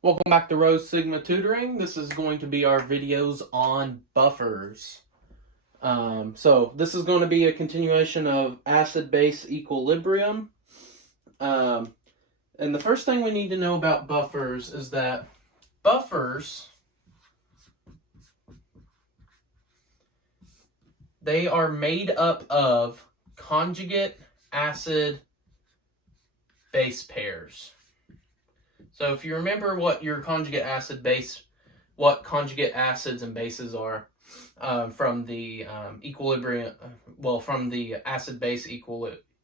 Welcome back to Rose Sigma Tutoring. This is going to be our videos on buffers. So this is going to be a continuation of acid-base equilibrium. And the first thing we need to know about buffers is that buffers, they are made up of conjugate acid-base pairs. So if you remember what conjugate acids and bases are from the from the acid-base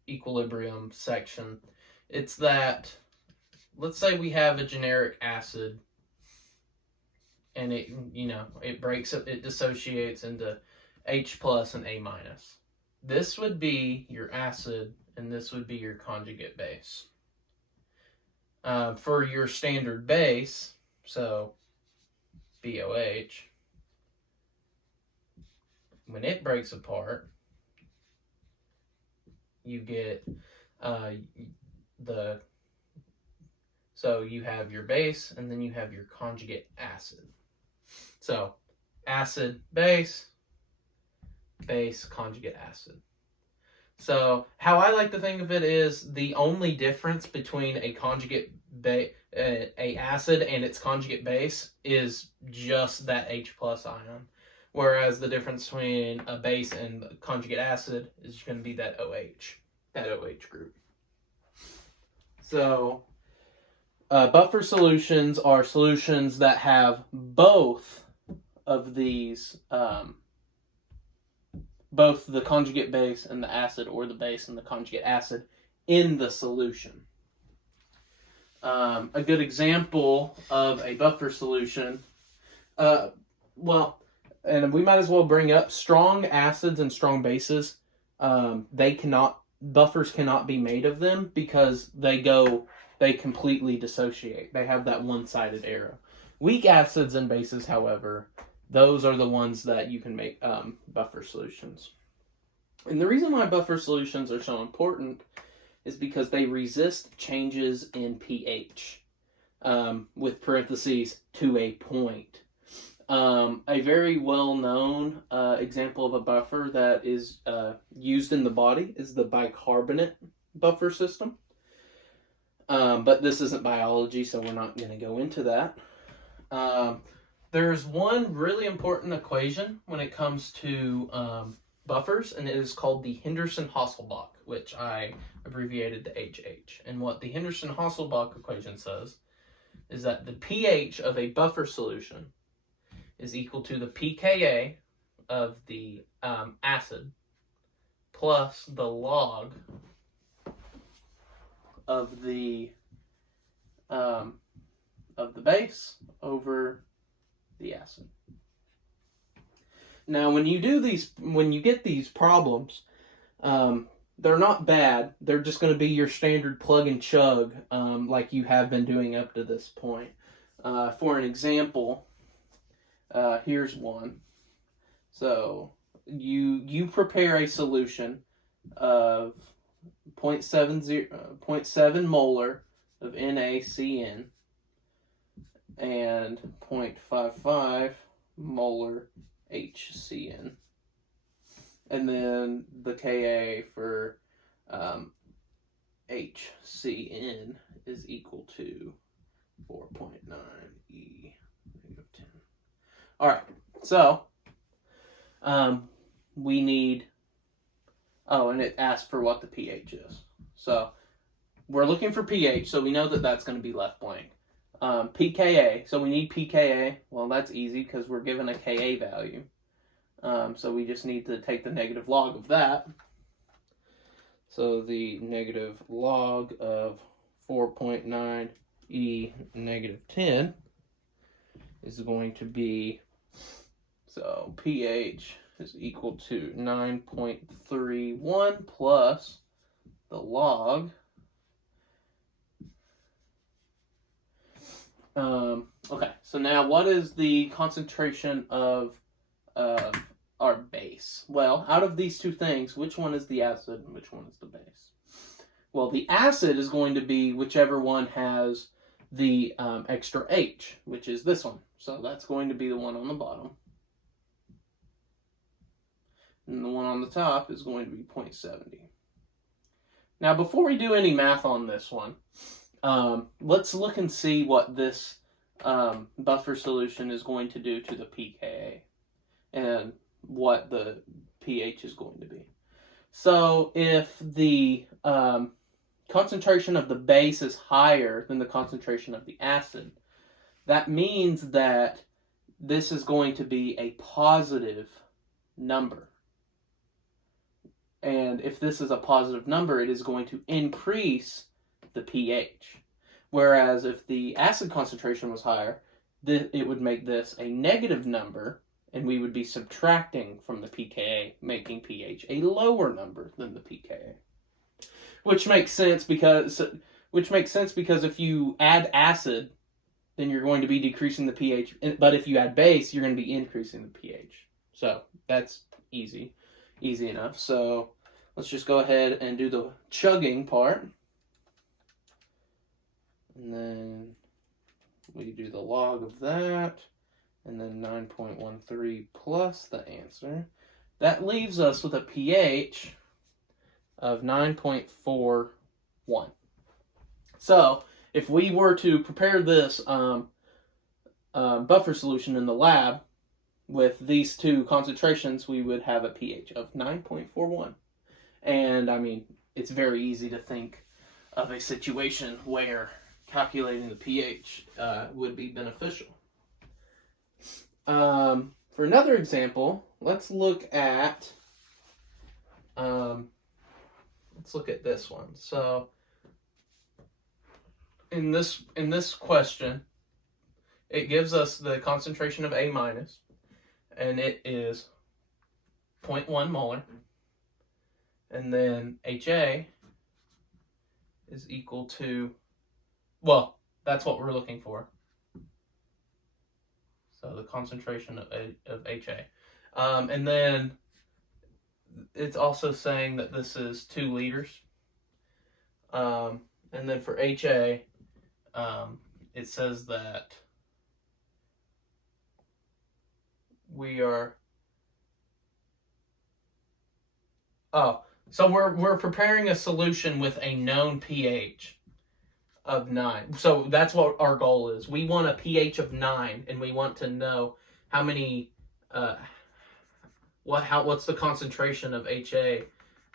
equilibrium section, it's that, let's say we have a generic acid, and it dissociates into H plus and A minus. This would be your acid, and this would be your conjugate base. For your standard base, so BOH, when it breaks apart, you get so you have your base, and then you have your conjugate acid. So acid, base, base, conjugate acid. So how I like to think of it is the only difference between a acid and its conjugate base is just that H plus ion, whereas the difference between a base and a conjugate acid is going to be that OH group. So buffer solutions are solutions that have both of these. Both the conjugate base and the acid, or the base and the conjugate acid, in the solution. A good example of a buffer solution, and we might as well bring up strong acids and strong bases. Buffers cannot be made of them because they completely dissociate. They have that one-sided arrow. Weak acids and bases, however, those are the ones that you can make buffer solutions. And the reason why buffer solutions are so important is because they resist changes in pH, with parentheses, to a point. A very well-known example of a buffer that is used in the body is the bicarbonate buffer system. But this isn't biology, so we're not going to go into that. There's one really important equation when it comes to buffers, and it is called the Henderson-Hasselbalch, which I abbreviated to HH. And what the Henderson-Hasselbalch equation says is that the pH of a buffer solution is equal to the pKa of the acid plus the log of the base over the acid. Now, when you get these problems, they're not bad. They're just going to be your standard plug and chug, like you have been doing up to this point. For an example, here's one. So you prepare a solution of 0.7 molar of NaCN and 0.55 molar HCN, and then the Ka for HCN is equal to 4.9 E negative 10. All right, so we need, and it asks for what the pH is. So we're looking for pH, so we know that that's going to be left blank. pKa, so we need pKa. Well, that's easy because we're given a Ka value. So we just need to take the negative log of that. So the negative log of 4.9 E negative 10 is going to be, so pH is equal to 9.31 plus the log. Okay, so now what is the concentration of our base? Well, out of these two things, which one is the acid and which one is the base? Well, the acid is going to be whichever one has the extra H, which is this one. So that's going to be the one on the bottom. And the one on the top is going to be 0.70. Now, before we do any math on this one, let's look and see what this buffer solution is going to do to the pKa and what the pH is going to be. So if the concentration of the base is higher than the concentration of the acid, that means that this is going to be a positive number. And if this is a positive number, it is going to increase the pH. Whereas if the acid concentration was higher, it would make this a negative number, and we would be subtracting from the pKa, making pH a lower number than the pKa. Which makes sense because if you add acid, then you're going to be decreasing the pH. But if you add base, you're going to be increasing the pH. So that's easy enough. So let's just go ahead and do the chugging part. And then we do the log of that. And then 9.13 plus the answer. That leaves us with a pH of 9.41. So if we were to prepare this buffer solution in the lab with these two concentrations, we would have a pH of 9.41. And I mean, it's very easy to think of a situation where calculating the pH would be beneficial. For another example, let's look at this one. So in this question, it gives us the concentration of A minus, and it is 0.1 molar. And then HA is equal to, well, that's what we're looking for. So the concentration of HA. And then it's also saying that this is 2 liters. And then for HA, it says that we are... So we're preparing a solution with a known pH of 9. So that's what our goal is. We want a pH of 9, and we want to know how many what's the concentration of HA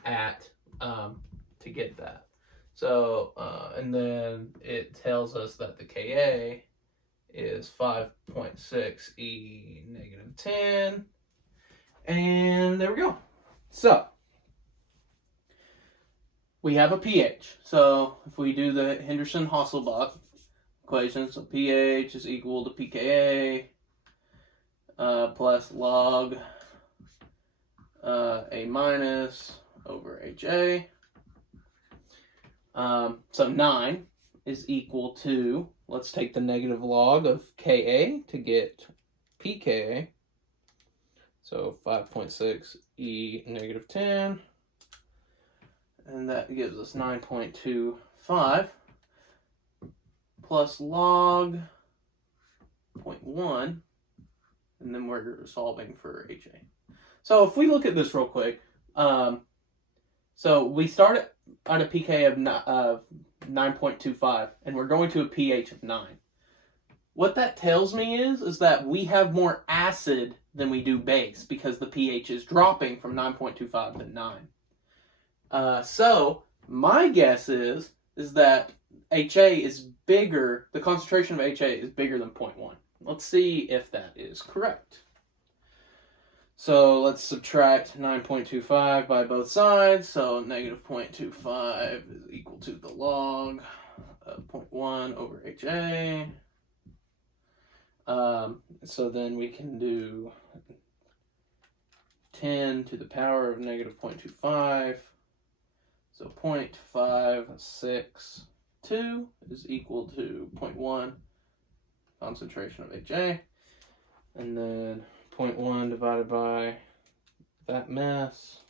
at to get that. So and then it tells us that the Ka is 5.6 E negative 10, and there we go. So we have a pH. So if we do the Henderson-Hasselbalch equation, so pH is equal to pKa plus log A minus over HA. So 9 is equal to, let's take the negative log of Ka to get pKa. So 5.6 E negative 10. And that gives us 9.25 plus log 0.1, and then we're solving for HA. So if we look at this real quick, so we start at a pK of 9.25, and we're going to a pH of 9. What that tells me is that we have more acid than we do base, because the pH is dropping from 9.25 to 9. So my guess is that HA is bigger, the concentration of HA is bigger than 0.1. Let's see if that is correct. So let's subtract 9.25 by both sides. So negative 0.25 is equal to the log of 0.1 over HA. So then we can do 10 to the power of negative 0.25. So 0.562 is equal to 0.1 concentration of HA. And then 0.1 divided by that mass.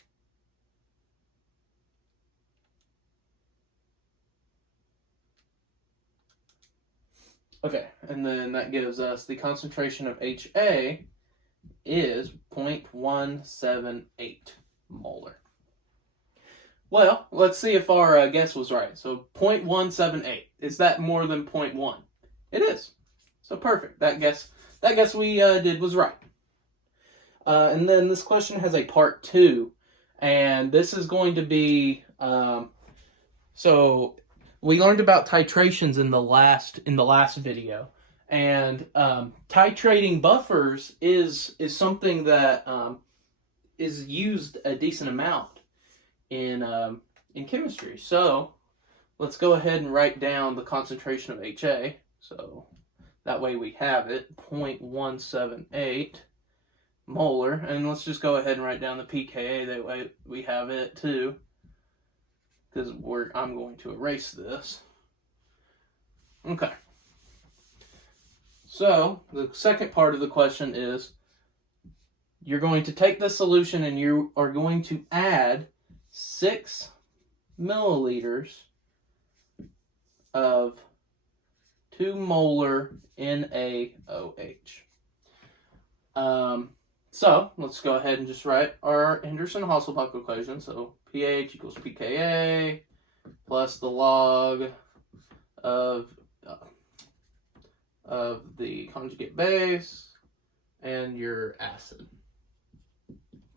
Okay, and then that gives us the concentration of HA is 0.178 molar. Well, let's see if our guess was right. So 0.178. Is that more than 0.1? It is. So perfect. That guess we did was right. And then this question has a part 2, and this is going to be so we learned about titrations in the last video, and titrating buffers is something that is used a decent amount in chemistry. So let's go ahead and write down the concentration of HA. So that way we have it, 0.178 molar, and let's just go ahead and write down the pKa. That way we have it too, because I'm going to erase this. Okay. So the second part of the question is, you're going to take the solution and you are going to add 6 milliliters of 2 molar NaOH. So let's go ahead and just write our Henderson-Hasselbalch equation. So pH equals pKa plus the log of the conjugate base and your acid.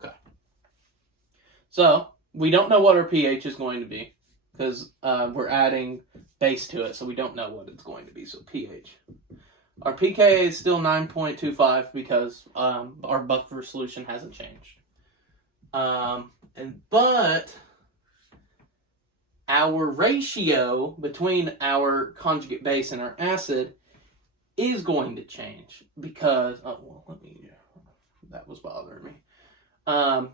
Okay. So we don't know what our pH is going to be because we're adding base to it, so we don't know what it's going to be. So pH. Our pKa is still 9.25 because our buffer solution hasn't changed. But our ratio between our conjugate base and our acid is going to change because that was bothering me.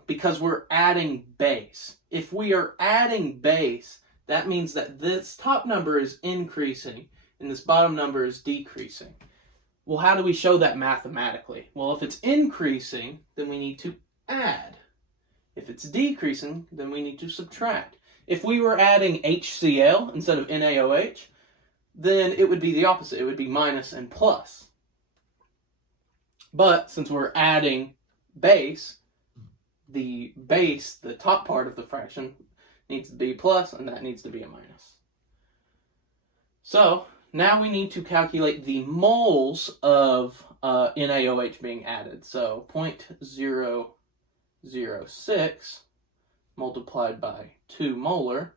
Because we're adding base. If we are adding base, that means that this top number is increasing and this bottom number is decreasing. Well, how do we show that mathematically? Well, if it's increasing, then we need to add. If it's decreasing, then we need to subtract. If we were adding HCl instead of NaOH, then it would be the opposite. It would be minus and plus. But since we're adding base, the top part of the fraction, needs to be plus, and that needs to be a minus. So now we need to calculate the moles of NaOH being added. So 0.006 multiplied by 2 molar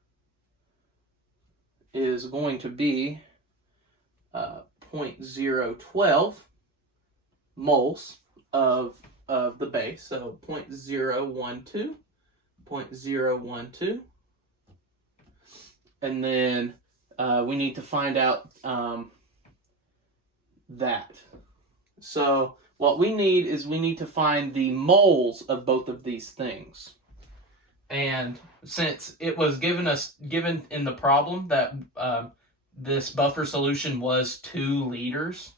is going to be 0.012 moles of the base. So 0.012. And then we need to find out that. So what we need is we need to find the moles of both of these things. And since it was given in the problem that this buffer solution was 2 liters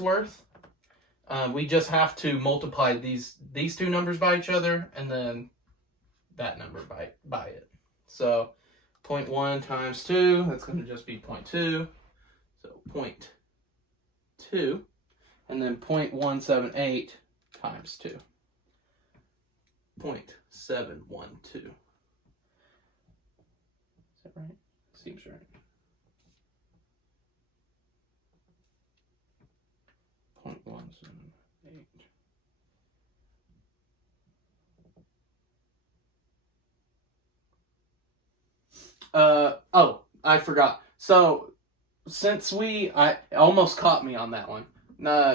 worth, we just have to multiply these two numbers by each other and then that number by it. So 0.1 times 2, that's going to just be 0.2. So 0.2, and then 0.178 times 2. 0.712. Is that right? Seems right. 0.178. Oh, I forgot. So, since I almost caught me on that one.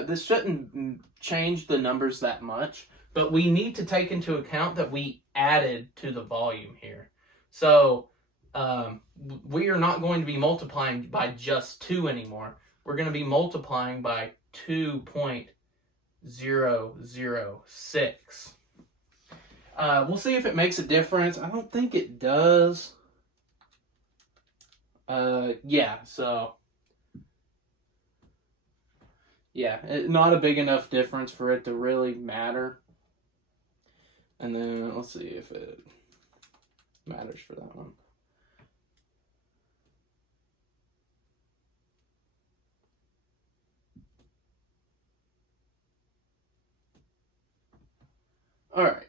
This shouldn't change the numbers that much, but we need to take into account that we added to the volume here. So, we are not going to be multiplying by just 2 anymore. We're going to be multiplying by 2.006. We'll see if it makes a difference. I don't think it does. Yeah, so yeah, not a big enough difference for it to really matter. And then let's see if it matters for that one. All right.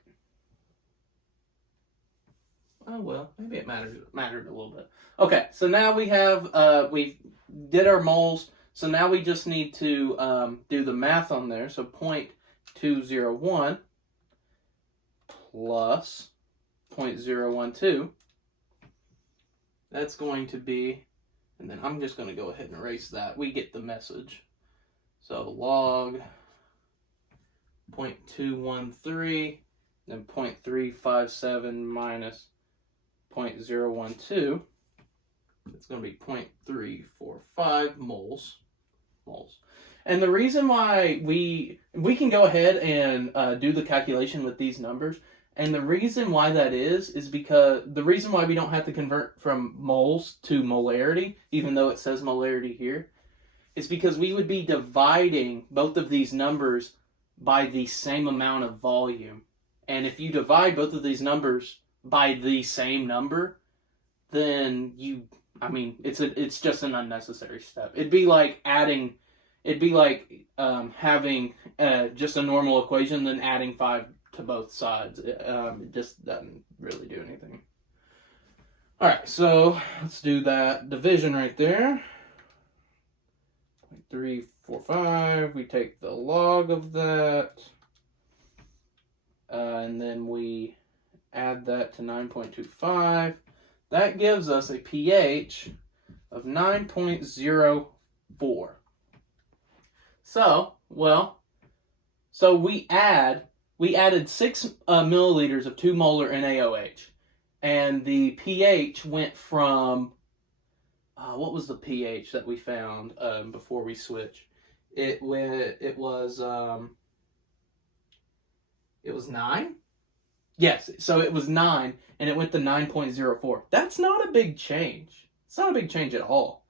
Oh, well, maybe it mattered a little bit. Okay, so now we have, we did our moles, so now we just need to do the math on there. So 0.201 plus 0.012, that's going to be, and then I'm just going to go ahead and erase that. We get the message. So log 0.213, then 0.357 minus 0.012, it's going to be 0.345 moles. And the reason why we can go ahead and do the calculation with these numbers, and the reason why that is because the reason why we don't have to convert from moles to molarity, even though it says molarity here, is because we would be dividing both of these numbers by the same amount of volume. And if you divide both of these numbers by the same number, then it's just an unnecessary step. It'd be like having just a normal equation, then adding 5 to both sides. It just doesn't really do anything. All right, so let's do that division right there. 0.345. We take the log of that, and then we add that to 9.25. That gives us a pH of 9.04. So we added 6 milliliters of 2 molar NaOH, and the pH went from what was the pH that we found before we switched? It was 9. Yes, so it was 9, and it went to 9.04. That's not a big change. It's not a big change at all.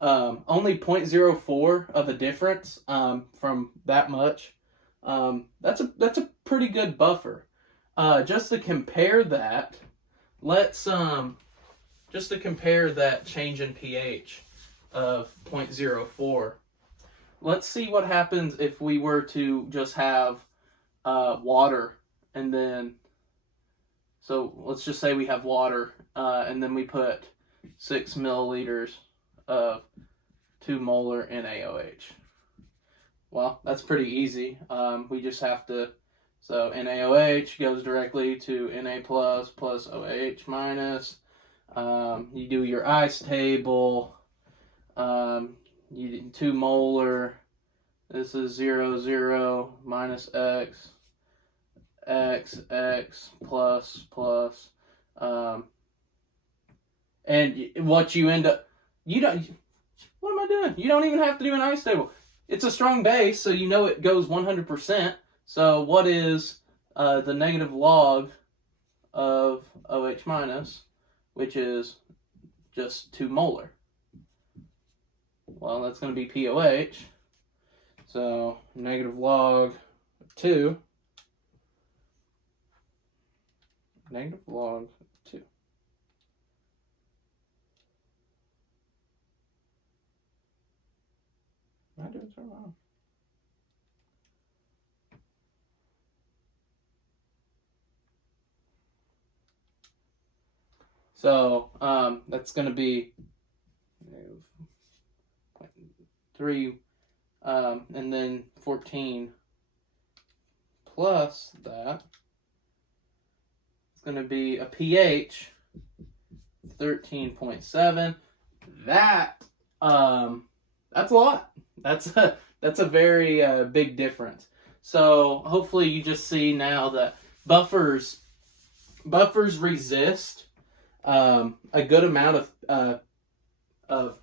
Only 0.04 of a difference from that much. That's a pretty good buffer. Just to compare that, just to compare that change in pH of 0.04. Let's see what happens if we were to just have water, and then, so let's just say we have water, and then we put 6 milliliters of 2 molar NaOH. Well, that's pretty easy. We just have to, so NaOH goes directly to Na plus OH minus. You do your ice table. You did 2 molar. This is 0, 0 minus X plus. And what you end up, what am I doing? You don't even have to do an ice table. It's a strong base, so you know it goes 100%. So what is the negative log of OH minus, which is just 2 molar? Well, that's going to be POH. So negative log of 2. Negative log of 2. Am I doing so wrong? So that's going to be 3, and then 14 plus that. It's going to be a pH 13.7. That's a lot. That's a very big difference. So hopefully you just see now that buffers resist a good amount of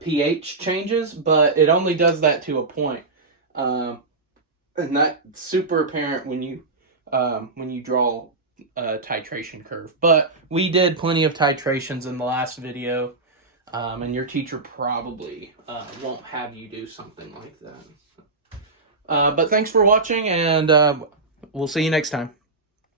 pH changes, but it only does that to a point, and that's super apparent when you draw a titration curve. But we did plenty of titrations in the last video, and your teacher probably won't have you do something like that. But thanks for watching, and we'll see you next time.